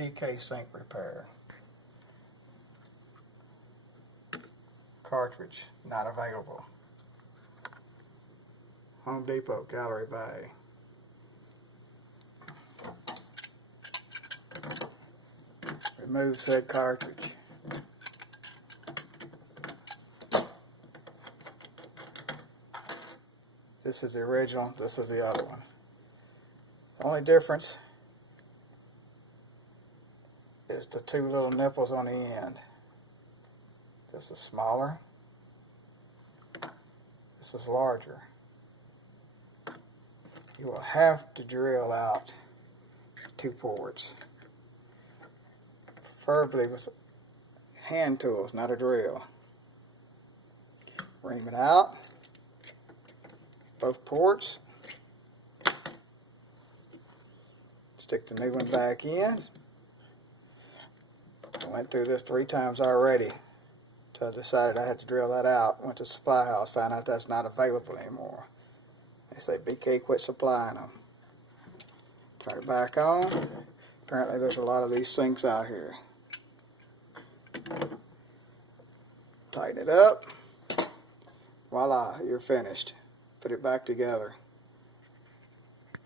B&K Sink repair. Cartridge not available. Home Depot gallery bag. Remove said cartridge. This is the original, this is the other one. The only difference is the two little nipples on the end. This is smaller. This is larger. You will have to drill out 2 ports. Preferably with hand tools, not a drill. Ream it out. Both ports. Stick the new one back in. I went through this 3 times already. So I decided I had to drill that out. Went to the supply house, found out that's not available anymore. They say B&K quit supplying them. Turn it back on. Apparently there's a lot of these sinks out here. Tighten it up. Voila, you're finished. Put it back together.